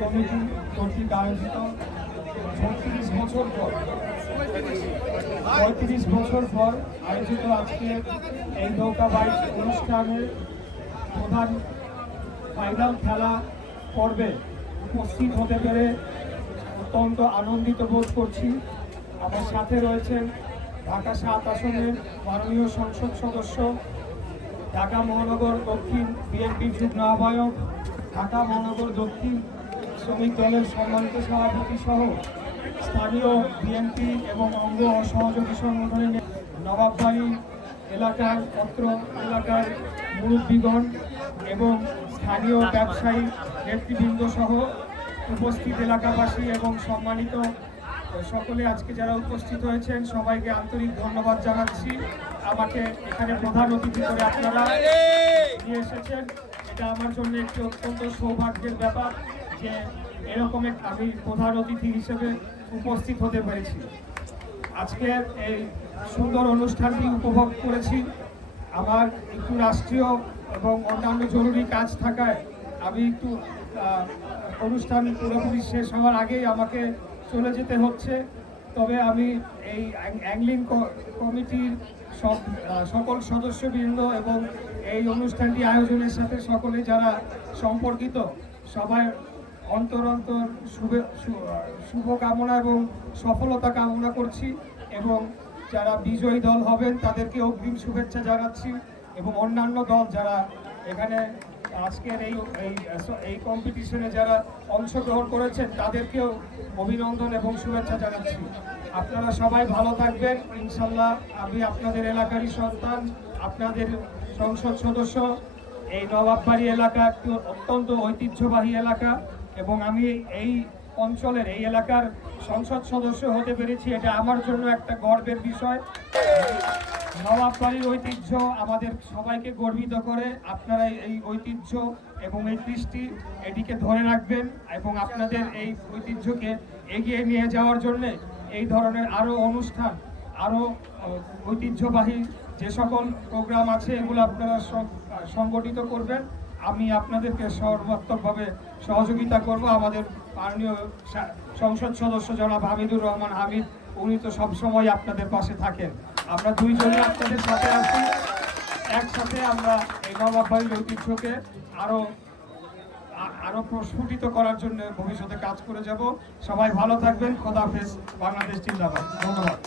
Committee কর্তৃক আয়োজিত 36 বছর পর 35 বছর পর আয়োজিত আজকে এই নৌকা বাইচ অনুষ্ঠানের প্রধান ফাইনাল খেলা পর্বে উপস্থিত হতে পেরে অত্যন্ত আনন্দিত বোধ করছি। আমার সাথে রয়েছেন ঢাকা 7 আসনের মাননীয় সংসদ সদস্য, ঢাকা মহানগর দক্ষিণ বিএনপির যুগ্ম আহ্বায়ক, ঢাকা মহানগর দক্ষিণ শ্রমিক দলের সম্মানিত সভাপতি সহ স্থানীয় বিএনপি এবং অঙ্গ ও সহযোগী সংগঠনের নবাববাড়ি এলাকার অত্র এলাকার মুরব্বীগণ এবং স্থানীয় ব্যবসায়ী নেতৃবৃন্দ সহ উপস্থিত এলাকাবাসী এবং সম্মানিত সকলে আজকে যারা উপস্থিত হয়েছেন সবাইকে আন্তরিক ধন্যবাদ জানাচ্ছি। আমাকে এখানে প্রধান অতিথি করে আপনারা নিয়ে এসেছেন, এটা আমার জন্য একটি অত্যন্ত সৌভাগ্যের ব্যাপার যে এরকম আমি প্রধান অতিথি হিসেবে উপস্থিত হতে পেরেছি। আজকে এই সুন্দর অনুষ্ঠানটি উপভোগ করেছি। আমার একটু রাষ্ট্রীয় এবং অন্যান্য জরুরি কাজ থাকায় আমি একটু অনুষ্ঠান পুরোপুরি শেষ হওয়ার আগেই আমাকে চলে যেতে হচ্ছে। তবে আমি এই অ্যাংলিং কমিটির সকল সদস্যবৃন্দ এবং এই অনুষ্ঠানটি আয়োজনের সাথে সকলে যারা সম্পর্কিত সবাই অন্তর শুভকামনা এবং সফলতা কামনা করছি এবং যারা বিজয়ী দল হবেন তাদেরকে অগ্রিম শুভেচ্ছা জানাচ্ছি এবং অন্যান্য দল যারা এখানে আজকের এই কম্পিটিশনে যারা অংশগ্রহণ করেছেন তাদেরকেও অভিনন্দন এবং শুভেচ্ছা জানাচ্ছি। আপনারা সবাই ভালো থাকবেন ইনশাল্লাহ। আমি আপনাদের এলাকারই সন্তান, আপনাদের সংসদ সদস্য। এই নবাববাড়ি এলাকা একটি অত্যন্ত ঐতিহ্যবাহী এলাকা এবং আমি এই অঞ্চলের এই এলাকার সংসদ সদস্য হতে পেরেছি, এটা আমার জন্য একটা গর্বের বিষয়। নবাববাড়ির ঐতিহ্য আমাদের সবাইকে গর্বিত করে। আপনারা এই ঐতিহ্য এবং এই কৃষ্টি এটিকে ধরে রাখবেন এবং আপনাদের এই ঐতিহ্যকে এগিয়ে নিয়ে যাওয়ার জন্য এই ধরনের আরও অনুষ্ঠান, আরও ঐতিহ্যবাহী যে সকল প্রোগ্রাম আছে এগুলো আপনারা সংগঠিত করবেন। আমি আপনাদেরকে সর্বাত্মকভাবে সহযোগিতা করব। আমাদের মাননীয় সংসদ সদস্য জনাব হামিদুর রহমান হামিদ, উনি তো সবসময় আপনাদের পাশে থাকেন। আমরা দুইজনে আপনাদের সাথে আছি, একসাথে আমরা এই নবাববাড়ির ঐতিহ্যকে আরো প্রস্ফুটিত করার জন্য ভবিষ্যতে কাজ করে যাব। সবাই ভালো থাকবেন। খোদা হাফেজ। বাংলাদেশ জিন্দাবাদ। ধন্যবাদ।